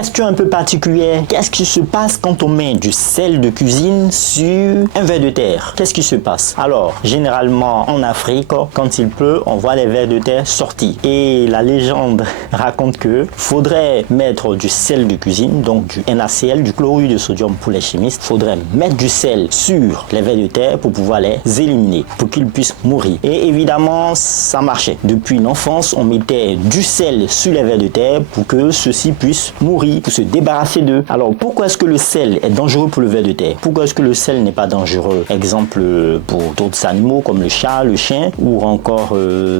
question un peu particulière. Qu'est-ce qui se passe quand on met du sel de cuisine sur un ver de terre? Qu'est-ce qui se passe? Alors, généralement en Afrique, quand il pleut, on voit les vers de terre sortir. Et la légende raconte que faudrait mettre du sel de cuisine, donc du NaCl, du chlorure de sodium pour les chimistes. Faudrait mettre du sel sur les vers de terre pour pouvoir les éliminer, pour qu'ils puissent mourir. Et évidemment, ça marchait. Depuis l'enfance, on mettait du sel sur les vers de terre pour que ceux-ci puissent mourir, pour se débarrasser d'eux. Alors, pourquoi est-ce que le sel est dangereux pour le ver de terre? Pourquoi est-ce que le sel n'est pas dangereux? Exemple, pour d'autres animaux comme le chat, le chien ou encore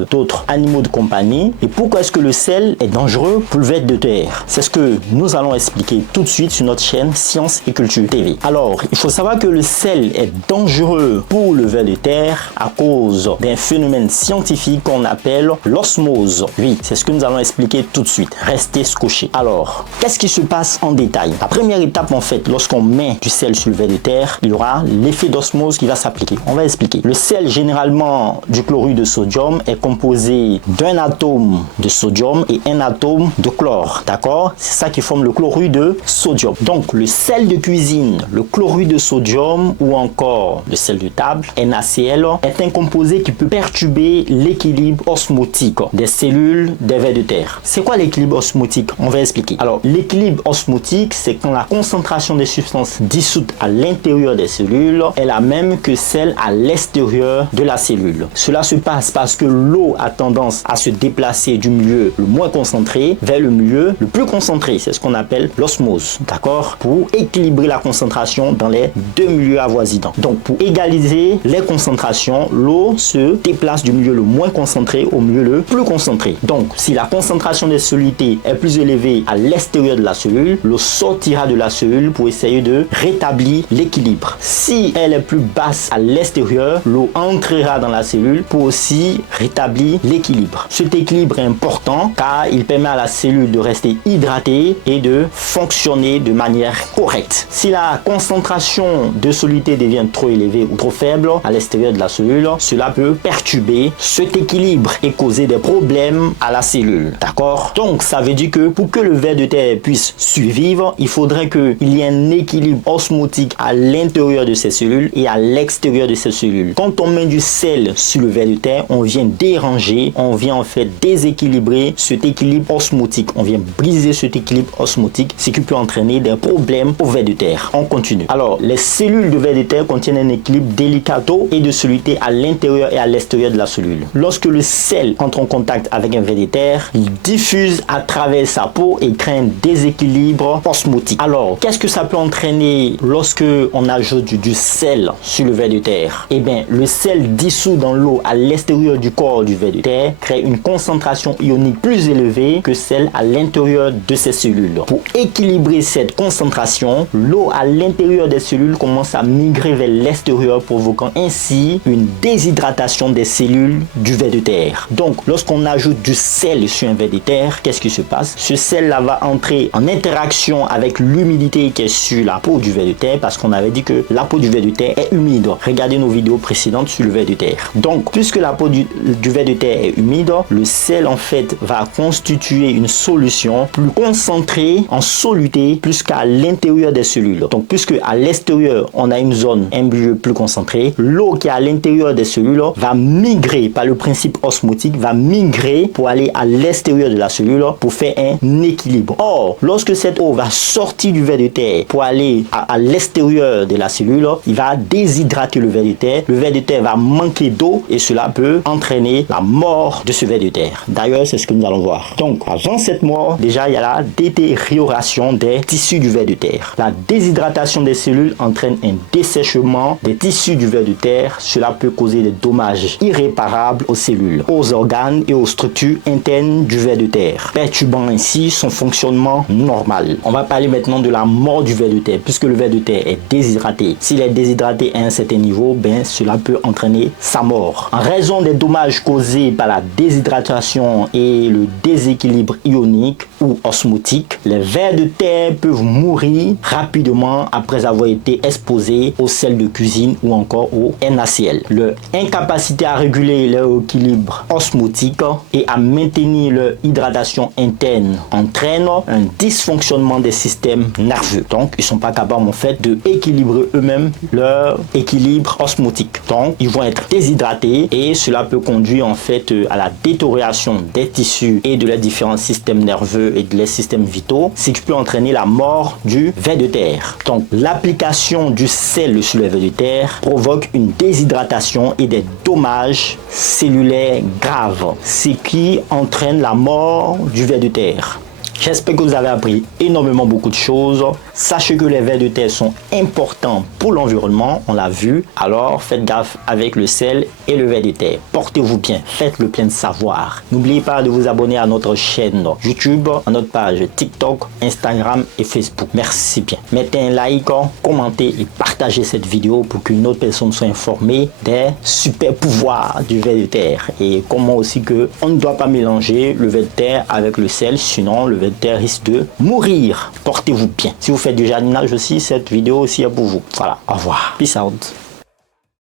d'autres animaux de compagnie. Et pourquoi est-ce que le sel est dangereux pour le ver de terre? C'est ce que nous allons expliquer tout de suite sur notre chaîne Science et Culture TV. Alors, il faut savoir que le sel est dangereux pour le ver de terre à cause d'un phénomène scientifique qu'on appelle l'osmose. Oui, c'est ce que nous allons expliquer tout de suite. Restez scotchés. Alors, qu'est-ce qui se passe en détail? La première étape, en fait, lorsqu'on met du sel sur le ver de terre, il y aura l'effet d'osmose qui va s'appliquer. On va expliquer. Le sel, généralement du chlorure de sodium, est composé d'un atome de sodium et un atome de chlore. D'accord? C'est ça qui forme le chlorure de sodium. Donc, le sel de cuisine, le chlorure de sodium ou encore le sel de table, NaCl, est un composé qui peut perturber l'équilibre osmotique des cellules des vers de terre. C'est quoi l'équilibre osmotique? On va expliquer. Alors, l'équilibre osmotique, c'est quand la concentration des substances dissoutes à l'intérieur des cellules est la même que celle à l'extérieur de la cellule. Cela se passe parce que l'eau a tendance à se déplacer du milieu le moins concentré vers le milieu le plus concentré. C'est ce qu'on appelle l'osmose. D'accord? Pour équilibrer la concentration dans les deux milieux avoisinants. Donc, pour égaliser les concentrations, l'eau se déplace du milieu le moins concentré au milieu le plus concentré. Donc, si la concentration des solutés est plus élevée à l'extérieur de la cellule, l'eau sortira de la cellule pour essayer de rétablir l'équilibre. Si elle est plus basse à l'extérieur, l'eau entrera dans la cellule pour aussi rétablir l'équilibre. Cet équilibre est important car il permet à la cellule de rester hydratée et de fonctionner de manière correcte. Si la concentration de soluté devient trop élevée ou trop faible à l'extérieur de la cellule, cela peut perturber cet équilibre et causer des problèmes à la cellule. D'accord? Donc, ça veut dire que pour que le ver de terre puisse survivre, il faudrait qu'il y ait un équilibre osmotique à l'intérieur de ces cellules et à l'extérieur de ces cellules. Quand on met du sel sur le ver de terre, on vient déranger, on vient en fait déséquilibrer cet équilibre osmotique. On vient briser cet équilibre osmotique, ce qui peut entraîner des problèmes au ver de terre. On continue. Alors, les cellules de ver de terre contiennent un équilibre délicat d'eau et de soluté à l'intérieur et à l'extérieur de la cellule. Lorsque le sel entre en contact avec un ver de terre, il diffuse à travers sa peau et crée un déséquilibre osmotique. Alors, qu'est-ce que ça peut entraîner lorsque on ajoute du sel sur le ver de terre? Eh bien, le sel dissous dans l'eau à l'extérieur du corps du ver de terre crée une concentration ionique plus élevée que celle à l'intérieur de ces cellules. Pour équilibrer cette concentration, l'eau à l'intérieur des cellules commence à migrer vers l'extérieur, provoquant ainsi une déshydratation des cellules du ver de terre. Donc, lorsqu'on ajoute du sel sur un ver de terre, qu'est-ce qui se passe? Ce sel-là va entrer en interaction avec l'humidité qui est sur la peau du ver de terre, parce qu'on avait dit que la peau du ver de terre est humide. Regardez nos vidéos précédentes sur le ver de terre. Donc, puisque la peau du ver de terre est humide, le sel en fait va constituer une solution plus concentrée en soluté plus qu'à l'intérieur des cellules. Donc, puisque à l'extérieur on a une zone, un milieu plus concentré, l'eau qui est à l'intérieur des cellules va migrer par le principe osmotique, va migrer pour aller à l'extérieur de la cellule pour faire un équilibre. Or, lorsque cette eau va sortir du ver de terre pour aller à l'extérieur de la cellule, il va déshydrater le ver de terre. Le ver de terre va manquer d'eau et cela peut entraîner la mort de ce ver de terre. D'ailleurs, c'est ce que nous allons voir. Donc, avant cette mort, déjà, il y a la détérioration des tissus du ver de terre. La déshydratation des cellules entraîne un dessèchement des tissus du ver de terre. Cela peut causer des dommages irréparables aux cellules, aux organes et aux structures internes du ver de terre, perturbant ainsi son fonctionnement normal. On va parler maintenant de la mort du ver de terre, puisque le ver de terre est déshydraté. S'il est déshydraté à un certain niveau, cela peut entraîner sa mort. En raison des dommages causés par la déshydratation et le déséquilibre ionique ou osmotique, les vers de terre peuvent mourir rapidement après avoir été exposés au sel de cuisine ou encore au NaCl. Leur incapacité à réguler leur équilibre osmotique et à maintenir leur hydratation interne entraîne un dysfonctionnement des systèmes nerveux. Donc, ils sont pas capables en fait de équilibrer eux-mêmes leur équilibre osmotique. Donc, ils vont être déshydratés et cela peut conduire en fait à la détérioration des tissus et de leurs différents systèmes nerveux et de leurs systèmes vitaux, ce qui peut entraîner la mort du ver de terre. Donc, l'application du sel sur le ver de terre provoque une déshydratation et des dommages cellulaires graves, ce qui entraîne la mort du ver de terre. J'espère que vous avez appris énormément beaucoup de choses. Sachez que les vers de terre sont importants pour l'environnement, on l'a vu. Alors faites gaffe avec le sel et le ver de terre. Portez-vous bien, faites le plein de savoir. N'oubliez pas de vous abonner à notre chaîne YouTube, à notre page TikTok, Instagram et Facebook. Merci bien. Mettez un like, commentez et partagez cette vidéo pour qu'une autre personne soit informée des super pouvoirs du ver de terre. Et comment aussi que on ne doit pas mélanger le ver de terre avec le sel, sinon le ver de terre risque de mourir. Portez-vous bien. Si vous faites du jardinage aussi, cette vidéo aussi est pour vous. Voilà, au revoir. Peace out.